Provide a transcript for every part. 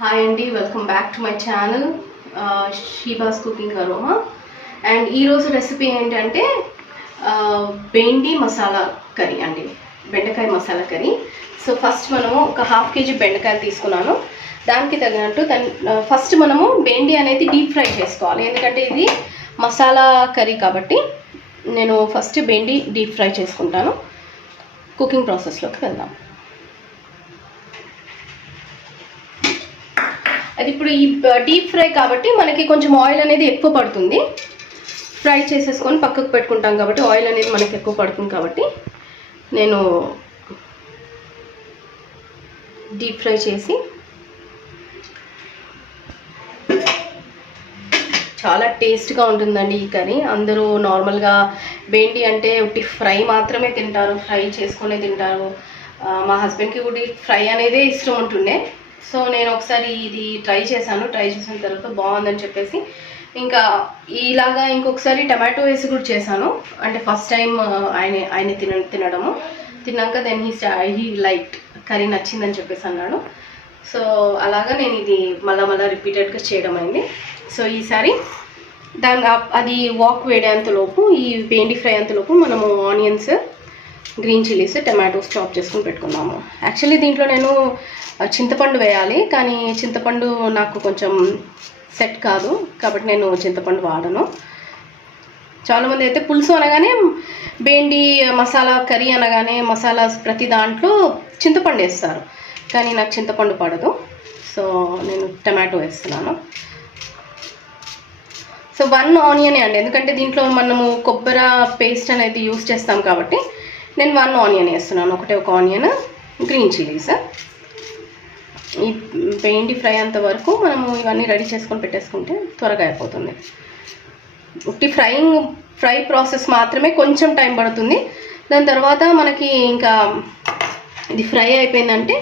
Hi అండి, welcome back to my channel Sheeba's cooking aroma. And ఈరోజు recipe ఏంటంటే bendi masala curry అండి, బెండకాయ మసాలా కర్రీ. సో ఫస్ట్ మనము ఒక 1/2 kg బెండకాయలు తీసుకున్నాను. దానికి తగినట్టు ఫస్ట్ మనము బెండి అనేది డీప్ ఫ్రై చేసుకోవాలి, ఎందుకంటే ఇది మసాలా కర్రీ కాబట్టి. నేను ఫస్ట్ బెండి డీప్ ఫ్రై చేసుకుంటాను. కుకింగ్ ప్రాసెస్లోకి వెళ్దాం. అది ఇప్పుడు ఈ డీప్ ఫ్రై కాబట్టి మనకి కొంచెం ఆయిల్ అనేది ఎక్కువ పడుతుంది. ఫ్రై చేసేసుకొని పక్కకు పెట్టుకుంటాం కాబట్టి ఆయిల్ అనేది మనకి ఎక్కువ పడుతుంది కాబట్టి నేను డీప్ ఫ్రై చేసి, చాలా టేస్ట్గా ఉంటుందండి ఈ కర్రీ. అందరూ నార్మల్గా బెండి అంటే ఉట్టి ఫ్రై మాత్రమే తింటారు, ఫ్రై చేసుకునే తింటారు. మా హస్బెండ్కి కూడా ఫ్రై అనేదే ఇష్టం ఉంటుండే. సో నేను ఒకసారి ఇది ట్రై చేశాను. ట్రై చేసిన తర్వాత బాగుందని చెప్పేసి ఇంకా ఇలాగా ఇంకొకసారి టమాటో వేసి కూడా చేశాను. అంటే ఫస్ట్ టైం ఆయన తినడము. తిన్నాక దెన్ హీ లైక్ కర్రీ నచ్చిందని చెప్పేసి అన్నాడు. సో అలాగా నేను ఇది మళ్ళా రిపీటెడ్గా చేయడం అయింది. సో ఈసారి అది వాక్ వేడేంతలోపు, ఈ బెండి ఫ్రై అంతలోపు మనము onions, green chillies, tomatoes chop చేసుకుని పెట్టుకున్నాము. యాక్చువల్లీ దీంట్లో నేను చింతపండు వేయాలి, కానీ చింతపండు నాకు కొంచెం సెట్ కాదు కాబట్టి నేను చింతపండు వాడను. చాలామంది అయితే పులుసు అనగానే, బెండి మసాలా కర్రీ అనగానే మసాలాస్ ప్రతి దాంట్లో చింతపండు వేస్తారు, కానీ నాకు చింతపండు పడదు. సో నేను టమాటో వేస్తున్నాను. సో 1 ఆనియనే అండి, ఎందుకంటే దీంట్లో మనము కొబ్బరి పేస్ట్ అనేది యూస్ చేస్తాం కాబట్టి నేను 1 ఆనియన్ వేస్తున్నాను. ఒక ఆనియన్, గ్రీన్ చిల్లీస్. ఈ బెండి ఫ్రై అంత వరకు మనము ఇవన్నీ రెడీ చేసుకొని పెట్టేసుకుంటే త్వరగా అయిపోతుంది. ఉట్టి ఫ్రై ప్రాసెస్ మాత్రమే కొంచెం టైం పడుతుంది. దాని తర్వాత మనకి ఇంకా ఇది ఫ్రై అయిపోయిందంటే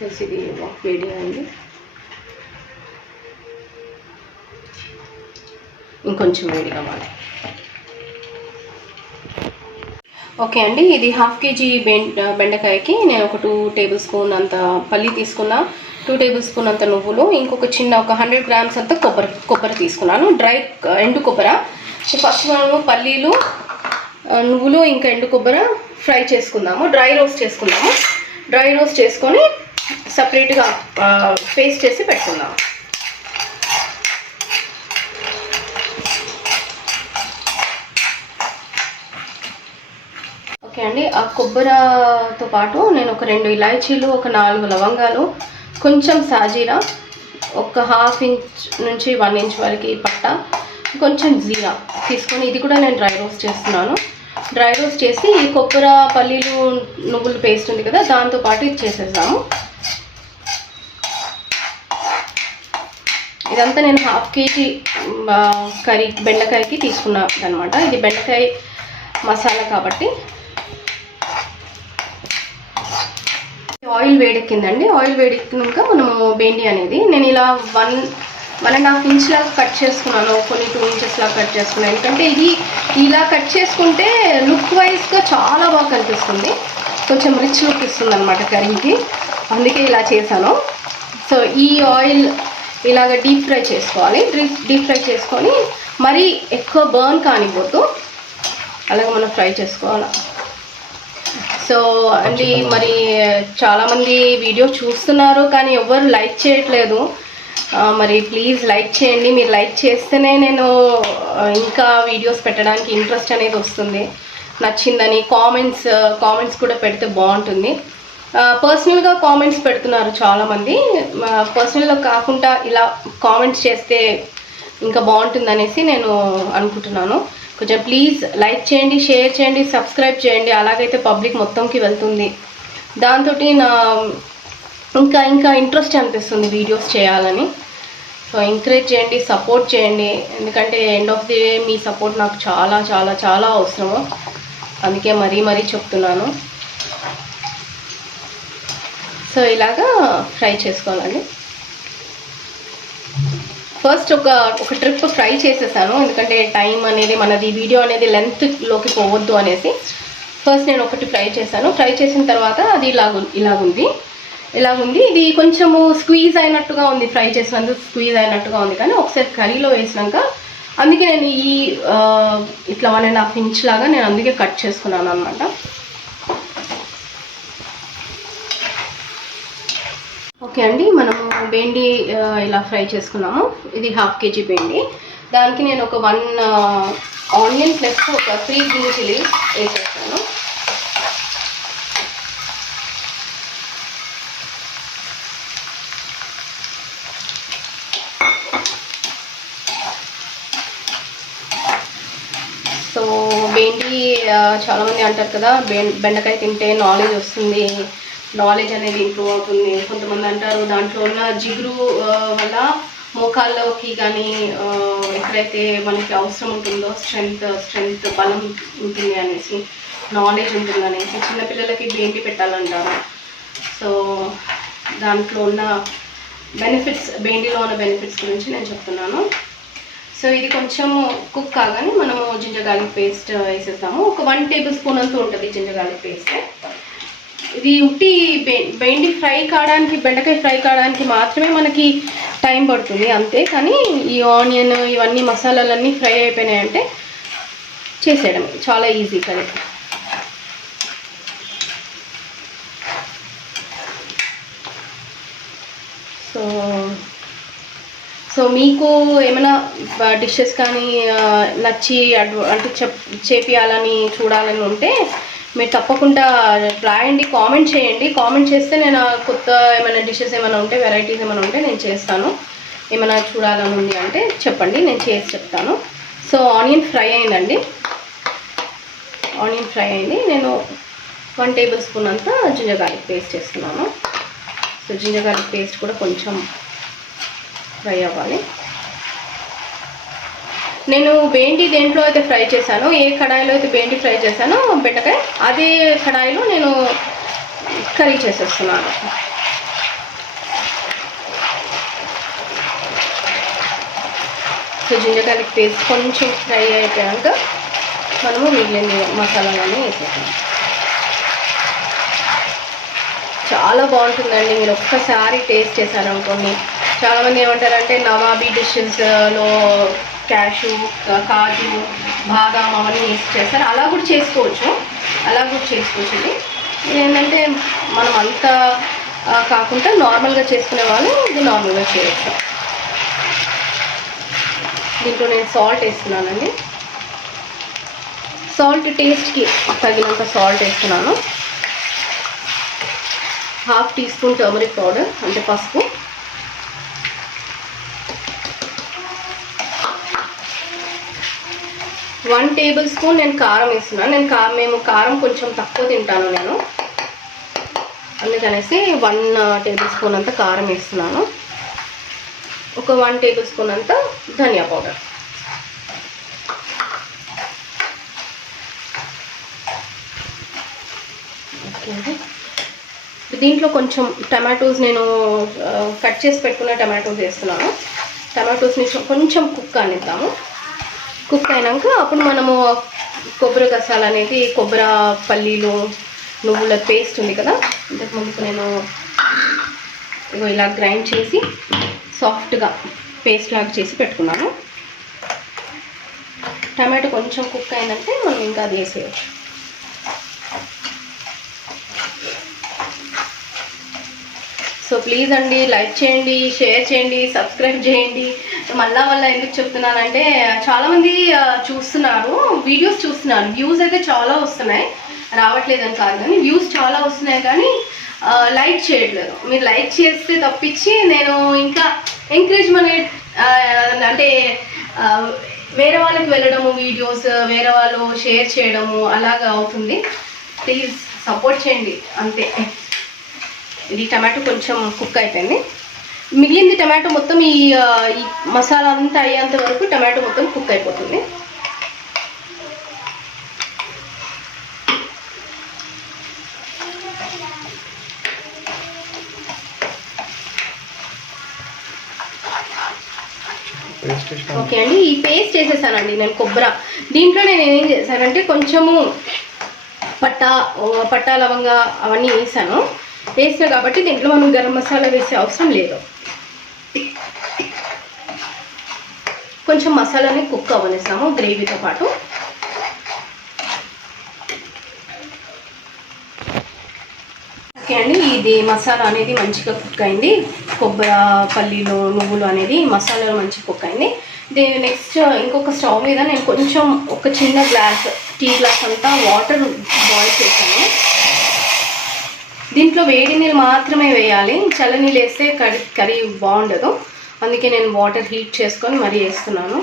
తెలిసి ఇది వేడి అయింది, ఇంకొంచెం వేడి కావాలి. ఓకే అండి, ఇది 1/2 kg బెండకాయకి నేను ఒక 2 టేబుల్ స్పూన్ అంత పల్లి తీసుకున్నా, 2 టేబుల్ స్పూన్ అంత నువ్వులు, ఇంకొక 100 గ్రామ్స్ అంత కొబ్బరి తీసుకున్నాను, డ్రై ఎండు కొబ్బరి. ఫస్ట్ మనము పల్లీలు, నువ్వులు ఇంకా ఎండు కొబ్బరి ఫ్రై చేసుకుందాము, డ్రై రోస్ట్ చేసుకుందాము. డ్రై రోస్ట్ చేసుకొని సపరేట్గా పేస్ట్ చేసి పెట్టుకుందాము. ఓకే అండి, ఆ కొబ్బరితో పాటు నేను ఒక 2 ఇలాచీలు, ఒక 4 లవంగాలు, కొంచెం సాజీరా, ఒక 1/2 ఇంచ్ నుంచి 1 ఇంచ్ వరకు పట్ట, కొంచెం జీరా తీసుకొని ఇది కూడా నేను డ్రై రోస్ట్ చేస్తున్నాను. డ్రై రోస్ట్ చేసి ఈ కొబ్బరి, పల్లీలు, నువ్వులు పేస్ట్ ఉంది కదా, దాంతోపాటు ఇది చేసేద్దాము. ఇదంతా నేను 1/2 kg కర్రీ బెండకాయకి తీసుకున్నాను అనమాట. ఇది బెండకాయ మసాలా కాబట్టి. ఆయిల్ వేడెక్కిందండి. ఆయిల్ వేడెక్కినాక మనము బెండి అనేది నేను ఇలా 1.5 ఇంచ్ లాగా కట్ చేసుకున్నాను, కొన్ని 2 ఇంచెస్ లాగా కట్ చేసుకున్నాను. ఎందుకంటే ఇది ఇలా కట్ చేసుకుంటే లుక్ వైజ్గా చాలా బాగా కనిపిస్తుంది, కొంచెం రిచ్ లుక్ ఇస్తుంది అనమాట కర్రీకి, అందుకే ఇలా చేశాను. సో ఈ ఆయిల్ ఇలాగ డీప్ ఫ్రై చేసుకోవాలి. డీప్ ఫ్రై చేసుకొని మరీ ఎక్కువ బర్న్ కానిపోతూ అలాగ మనం ఫ్రై చేసుకోవాలి. సో అండి, మరి చాలామంది వీడియో చూస్తున్నారు కానీ ఎవరు లైక్ చేయట్లేదు. మరి ప్లీజ్ లైక్ చేయండి. మీరు లైక్ చేస్తేనే నేను ఇంకా వీడియోస్ పెట్టడానికి ఇంట్రెస్ట్ అనేది వస్తుంది. నచ్చిందని కామెంట్స్ కూడా పెడితే బాగుంటుంది. పర్సనల్గా కామెంట్స్ పెడుతున్నారు చాలామంది. పర్సనల్గా కాకుండా ఇలా కామెంట్స్ చేస్తే ఇంకా బాగుంటుంది అనేసి నేను అనుకుంటున్నాను. కొంచెం ప్లీజ్ లైక్ చేయండి, షేర్ చేయండి, సబ్స్క్రైబ్ చేయండి. అలాగైతే పబ్లిక్ మొత్తంకి వెళ్తుంది. దాంతో నా ఇంకా ఇంట్రెస్ట్ అనిపిస్తుంది వీడియోస్ చేయాలని. సో ఎంకరేజ్ చేయండి, సపోర్ట్ చేయండి. ఎందుకంటే end of the day me support నాకు చాలా చాలా చాలా అవసరము. అందుకే మరీ చెప్తున్నాను. సో ఇలాగా ఫ్రై చేసుకోవాలండి. ఫస్ట్ ఒక ట్రిప్ ఫ్రై చేసేసాను, ఎందుకంటే టైం అనేది మనది వీడియో అనేది లెంత్లోకి పోవద్దు అనేసి ఫస్ట్ నేను ఒకటి ఫ్రై చేశాను. ఫ్రై చేసిన తర్వాత అది ఇలాగుంది. ఇలాగుంది. ఇది కొంచెము స్క్వీజ్ అయినట్టుగా ఉంది, ఫ్రై చేసినందుకు స్క్వీజ్ అయినట్టుగా ఉంది, కానీ ఒకసారి కర్రీలో వేసినాక అందుకే నేను ఈ ఇట్లా 1.5 ఇంచ్ లాగా నేను అందుకే కట్ చేసుకున్నాను అనమాట. ఓకే అండి, మనము బెండి ఇలా ఫ్రై చేసుకున్నాము. ఇది 1/2 kg బెండి. దానికి నేను ఒక 1 ఆనియన్ ప్లస్ ఒక 3 గ్రీన్ చిల్లీస్ వేసేస్తాను. సో బెండి చాలామంది అంటారు కదా, బెండకాయ తింటే నాలెడ్జ్ వస్తుంది, నాలెడ్జ్ అనేది ఇంప్రూవ్ అవుతుంది. కొంతమంది అంటారు దాంట్లో ఉన్న జిగురు వల్ల మోకాల్లోకి కానీ ఎక్కడైతే మనకి అవసరం ఉంటుందో స్ట్రెంగ్త్ బలం ఉంటుంది అనేసి, నాలెడ్జ్ ఉంటుంది అనేసి చిన్నపిల్లలకి బెండి పెట్టాలంటారు. సో దాంట్లో ఉన్న బెనిఫిట్స్, బెండిలో ఉన్న బెనిఫిట్స్ గురించి నేను చెప్తున్నాను. సో ఇది కొంచెం కుక్ కాగానే మనము జింజర్ గార్లిక్ పేస్ట్ వేసేస్తాము. ఒక 1 టేబుల్ స్పూన్ అంతా ఉంటుంది జింజర్ గార్లిక్ పేస్ట్. ఇది ఉట్టి బెండి ఫ్రై కావడానికి, బెండకాయ ఫ్రై కావడానికి మాత్రమే మనకి టైం పడుతుంది అంతే. కానీ ఈ ఆనియన్ ఇవన్నీ మసాలాలన్నీ ఫ్రై అయిపోయినాయంటే చేసేయడం చాలా ఈజీ కర్రీ. సో మీకు ఏమైనా డిషెస్ కానీ నచ్చి అంటే చేపియాలని చూడాలని ఉంటే మీరు తప్పకుండా రాయండి, కామెంట్ చేయండి. కామెంట్ చేస్తే నేను కొత్త ఏమైనా డిషెస్ ఏమైనా ఉంటే, వెరైటీస్ ఏమైనా ఉంటే నేను చేస్తాను. ఏమైనా చూడాలని ఉంది అంటే చెప్పండి, నేను చేసి చెప్తాను. సో ఆనియన్ ఫ్రై అయిందండి, ఆనియన్ ఫ్రై అయింది. నేను 1 టేబుల్ స్పూన్ అంతా జింజర్ గార్లిక్ పేస్ట్ వేస్తున్నాను. సో జింజర్ గార్లిక్ పేస్ట్ కూడా కొంచెం ఫ్రై అవ్వాలి. నేను బెండి దేంట్లో అయితే ఫ్రై చేశానో, ఏ కడాయిలో అయితే బెండి ఫ్రై చేశానో బెండకాయ, అదే కడాయిలో నేను కర్రీ చేసేస్తున్నాను. సో జింజర్ గార్లిక్ పేస్ట్ కొంచెం ఫ్రై అయిపోయాక మనము మిగిలిన మసాలాలన్నీ వేసేసాం. చాలా బాగుంటుందండి, మీరు ఒక్కసారి టేస్ట్ చేశారనుకోండి. చాలామంది ఏమంటారంటే నవాబీ డిషెస్లో క్యాషు, కాజు, బాదాం అవన్నీ వేసి చేస్తారు. అలా కూడా చేసుకోవచ్చు, ఇది ఏంటంటే మనం అంతా కాకుండా నార్మల్గా చేసుకునే వాళ్ళు ఇది నార్మల్గా చేయొచ్చు. దీంట్లో నేను సాల్ట్ వేస్తున్నానండి. సాల్ట్ టేస్ట్కి తగినంత సాల్ట్ వేస్తున్నాను. 1/2 టీ స్పూన్ టర్మరిక్ పౌడర్ అంటే పసుపు, 1 టేబుల్ స్పూన్ నేను కారం వేస్తున్నాను. మేము కారం కొంచెం తక్కువ తింటాను నేను, అందుకనేసి 1 టేబుల్ స్పూన్ అంతా కారం వేస్తున్నాను. ఒక 1 టేబుల్ స్పూన్ అంతా ధనియా పౌడర్. ఓకే, దీంట్లో కొంచెం టమాటోస్ నేను కట్ చేసి పెట్టుకున్న టమాటోస్ వేస్తున్నాను. టమాటోస్ని కొంచెం కుక్ అనిద్దాము. కుక్ అయినాక అప్పుడు మనము కొబ్బరి గసాలు అనేది, కొబ్బరి పల్లీలు నువ్వుల పేస్ట్ ఉంది కదా, ఇంతకుముందుకు నేను ఇలా గ్రైండ్ చేసి సాఫ్ట్గా పేస్ట్ లాగా చేసి పెట్టుకున్నాను. టమాటో కొంచెం కుక్ అయిందంటే మనం ఇంకా అది వేసేయచ్చు. సో ప్లీజ్ అండి, లైక్ చేయండి, షేర్ చేయండి, సబ్స్క్రైబ్ చేయండి. మళ్ళా ఎందుకు చెప్తున్నానంటే చాలామంది చూస్తున్నారు, వీడియోస్ చూస్తున్నారు, వ్యూస్ అయితే చాలా వస్తున్నాయి, రావట్లేదని కాదు కానీ వ్యూస్ చాలా వస్తున్నాయి, కానీ లైక్ చేయట్లేదు. మీరు లైక్ చేస్తే తప్పించి నేను ఇంకా ఎంకరేజ్మెంట్ అంటే వేరే వాళ్ళకి వెళ్ళడము, వీడియోస్ వేరే వాళ్ళు షేర్ చేయడము అలాగా అవుతుంది. ప్లీజ్ సపోర్ట్ చేయండి అంతే. ఇది టమాటో కొంచెం కుక్ అయిపోయింది. మిగిలింది టమాటో మొత్తం ఈ మసాలా అంతా అయ్యేంత వరకు టమాటో మొత్తం కుక్ అయిపోతుంది. ఓకే అండి, ఈ పేస్ట్ చేసేసానండి నేను కొబ్బరి. దీంట్లో నేను ఏం చేశానంటే కొంచెము పట్టా లవంగా అవన్నీ వేసాను. వేసిన కాబట్టి దీంట్లో మనం గరం మసాలా వేసే అవసరం లేదు. కొంచెం మసాలాని కుక్ అవ్వనిస్తాము గ్రేవీతో పాటు. ఓకే అండి, ఇది మసాలా అనేది మంచిగా కుక్ అయింది. కొబ్బరి, పల్లీలు, నువ్వులు అనేది మసాలా మంచిగా కుక్ అయింది. దీని నెక్స్ట్ ఇంకొక స్టవ్ మీద నేను కొంచెం ఒక చిన్న గ్లాస్, టీ గ్లాస్ అంతా వాటర్ బాయిల్ చేశాను. దీంట్లో వేడి నీళ్ళు మాత్రమే వేయాలి, చల్ల నీళ్ళు వేస్తే కర్రీ బాగుండదు. అందుకే నేను వాటర్ హీట్ చేసుకొని మరీ వేస్తున్నాను.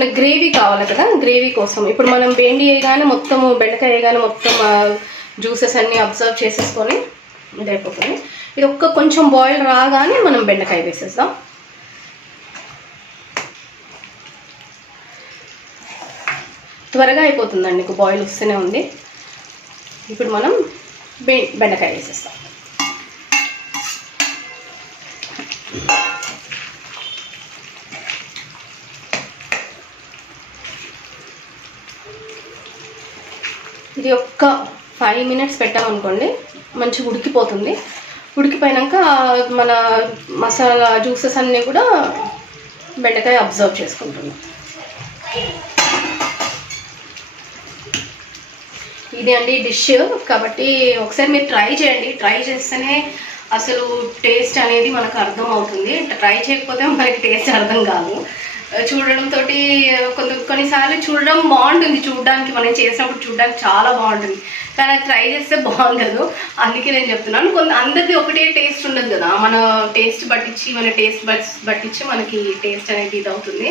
నాకు గ్రేవీ కావాలి కదా, గ్రేవీ కోసం ఇప్పుడు మనం బెండి వేయగానే మొత్తము, బెండకాయ వేయగానే మొత్తం జ్యూసెస్ అన్నీ అబ్జర్వ్ చేసేసుకొని ఇది అయిపోతుంది. ఇది కొంచెం బాయిల్ రాగానే మనం బెండకాయ వేసేద్దాం. త్వరగా అయిపోతుందండి, ఇంకో బాయిల్ వస్తూనే ఉంది. ఇప్పుడు మనం బెండకాయ వేసేస్తాం. ఇది 5 minutes పెట్టామనుకోండి మంచిగా ఉడికిపోతుంది. ఉడికిపోయాక మన మసాలా జ్యూసెస్ అన్నీ కూడా బెండకాయ అబ్జర్వ్ చేసుకుంటుంది. ఇది అండి డిష్. కాబట్టి ఒకసారి మీరు ట్రై చేయండి. ట్రై చేస్తేనే అసలు టేస్ట్ అనేది మనకు అర్థం అవుతుంది. ట్రై చేయకపోతే మనకి టేస్ట్ అర్థం కాదు. చూడడంతో కొన్నిసార్లు చూడడం బాగుంటుంది, చూడడానికి మనం చేసినప్పుడు చూడడానికి చాలా బాగుంటుంది, కానీ అది ట్రై చేస్తే బాగుండదు. అందుకే నేను చెప్తున్నాను. అందరిది ఒకటే టేస్ట్ ఉండదు కదా, మన టేస్ట్ పట్టించి, మన టేస్ట్ పట్టించి మనకి టేస్ట్ అనేది ఇది అవుతుంది.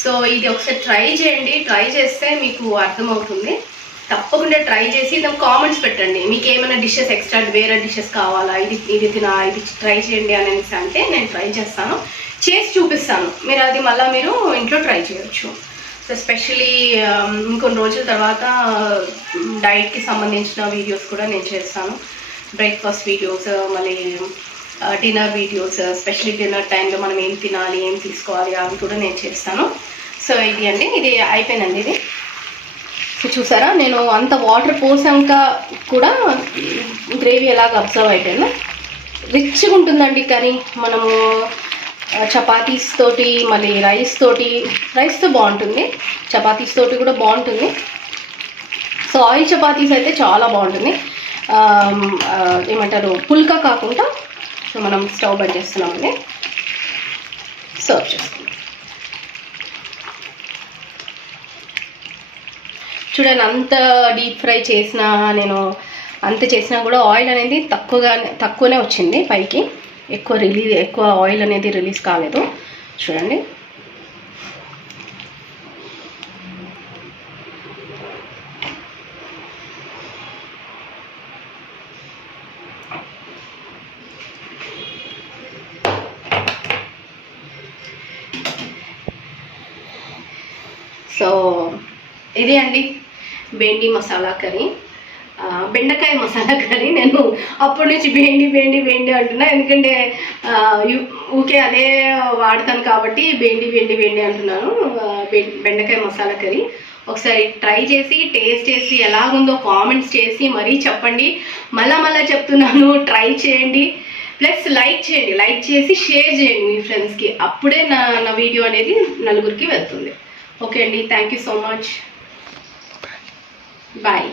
సో ఇది ఒకసారి ట్రై చేయండి. ట్రై చేస్తే మీకు అర్థమవుతుంది. తప్పకుండా ట్రై చేసి నాకు కామెంట్స్ పెట్టండి. మీకు ఏమైనా డిషెస్ ఎక్స్ట్రా వేరే డిషెస్ కావాలా, ఇది ట్రై చేయండి అనేసి అంటే నేను ట్రై చేస్తాను, చేసి చూపిస్తాను. మీరు ఇంట్లో ట్రై చేయొచ్చు. సో ఎస్పెషలీ ఇంకొన్ని రోజుల తర్వాత డైట్కి సంబంధించిన వీడియోస్ కూడా నేను చేస్తాను. బ్రేక్ఫాస్ట్ వీడియోస్, మళ్ళీ డిన్నర్ వీడియోస్, ఎస్పెషలీ డిన్నర్ టైంలో మనం ఏం తినాలి, ఏం తీసుకోవాలి అవి కూడా నేను చేస్తాను. సో ఇది అండి, ఇది అయిపోయిందండి. ఇది చూసారా, నేను అంత వాటర్ పోసాక కూడా గ్రేవీ ఎలాగ అబ్జర్వ్ అయిపోయిందో. రిచ్గా ఉంటుందండి కర్రీ. మనము చపాతీస్ తోటి, మళ్ళీ రైస్తో బాగుంటుంది, చపాతీస్ తోటి కూడా బాగుంటుంది. సో ఆయిల్ చపాతీస్ అయితే చాలా బాగుంటుంది. ఏమంటారు, పుల్కా కాకుండా. సో మనం స్టవ్ బంద్ చేస్తున్నామండి, సర్వ్ చేస్తున్నాం. చూడండి, అంత డీప్ ఫ్రై చేసినా, నేను అంత చేసినా కూడా ఆయిల్ అనేది తక్కువనే వచ్చింది పైకి. ఎక్కువ ఆయిల్ అనేది రిలీజ్ కాలేదు. చూడండి, సో ఇది అండి బెండి మసాలా కర్రీ, బెండకాయ మసాలా కర్రీ. నేను అప్పటి నుంచి బెండి అంటున్నా, ఎందుకంటే ఊకే అదే వాడతాను కాబట్టి బెండి అంటున్నాను. బెండకాయ మసాలా కర్రీ ఒకసారి ట్రై చేసి టేస్ట్ చేసి ఎలాగుందో కామెంట్స్ చేసి మరీ చెప్పండి. మళ్ళా చెప్తున్నాను, ట్రై చేయండి. ప్లస్ లైక్ చేసి షేర్ చేయండి మీ ఫ్రెండ్స్కి. అప్పుడే నా వీడియో అనేది నలుగురికి వెళ్తుంది. ఓకే అండి, thank you so much. Bye.